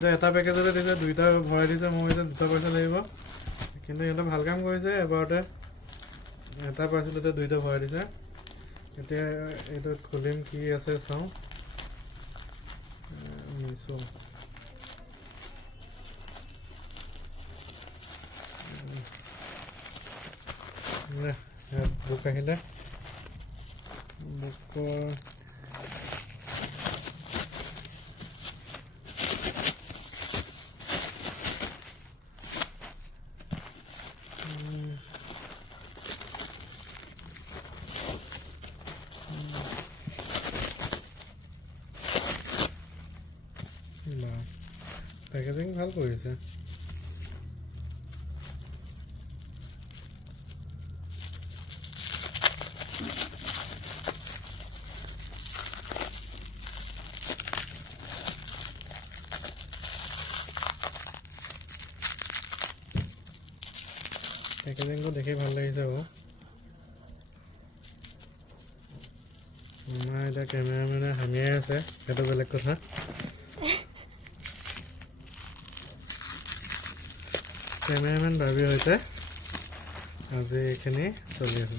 এটা পেকেজতে দিছে দুইটা ভৰাই দিছে মই এতিয়া দুটা পইচা লাগিব কিন্তু ইহঁতে ভাল কাম কৰিছে এবাৰতে এটা পাৰ্চেলতে দুইটা ভৰাই দিছে এতিয়া এইটোত খুলিম কি আছে চাওঁ মিছো বুক আহিলে বুকৰ পেকেজিং ভাল কৰিছে পেকেজিংটো দেখি ভাল লাগিছে আকৌ আমাৰ এতিয়া কেমেৰামেনে হামিয়াই আছে সেইটো বেলেগ কথা কেমেৰামেন ভাবি হৈছে আজি এইখিনি চলি আছে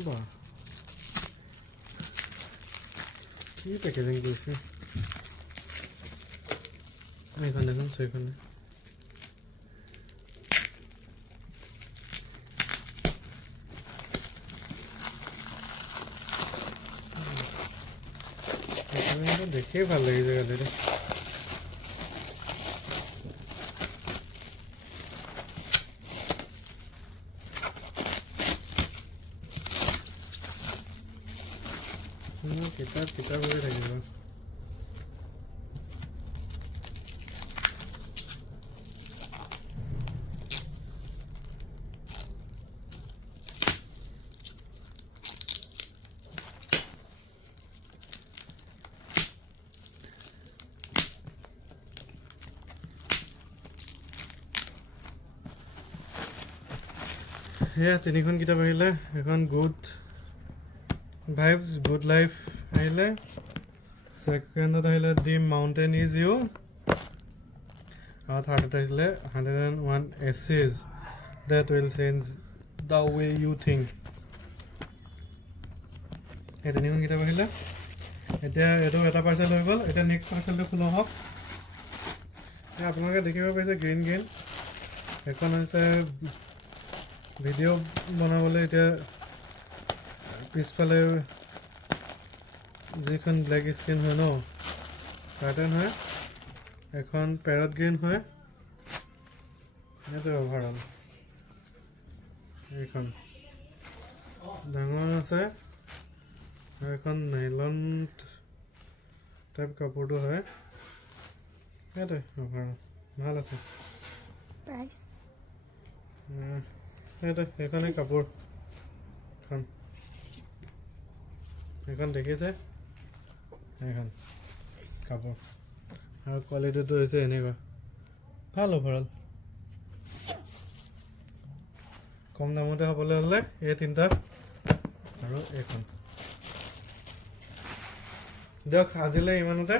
বাহ কি পেকেজিং কৰিছে এইখন দেখোন সেইখনে দেখিয়ে ভাল লাগিছে কালিটো কিতাপ হৈ থাকিব সেয়া তিনিখন কিতাপ আহিলে এখন গুড ভাইবছ গুড লাইফ আহিলে সেকেন্ডত আহিলে দি মাউণ্টেন ইজ ইউ আৰু থাৰ্ডত আহিছিলে 101 essays that will change the way you think এই তিনিখন কিতাপ আহিলে এতিয়া এইটো এটা পাৰ্চেল হৈ গ'ল এতিয়া নেক্সট পাৰ্চেলটো খোলা হওক আপোনালোকে দেখিব পাইছে গ্ৰীণ এখন হৈছে ভিডিঅ' বনাবলৈ এতিয়া পিছফালে যিখন ব্লেক স্ক্ৰীন হয় ন কাৰ্টেন হয় এখন পেৰট গ্ৰীণ হয় এইটো অভাৰঅল এইখন ডাঙৰ আছে আৰু এখন নাইলন টাইপ কাপোৰটো হয় সেইটোৱে অভাৰঅল ভাল আছে প্ৰাইচ সেইখনে কাপোৰখন এইখন দেখিছে এইখন কাপোৰ আৰু কোৱালিটিটো হৈছে এনেকুৱা ভাল অভাৰঅল কম দামতে হ'বলৈ হ'লে এই তিনিটা আৰু এইখন দিয়ক আজিলৈ ইমানতে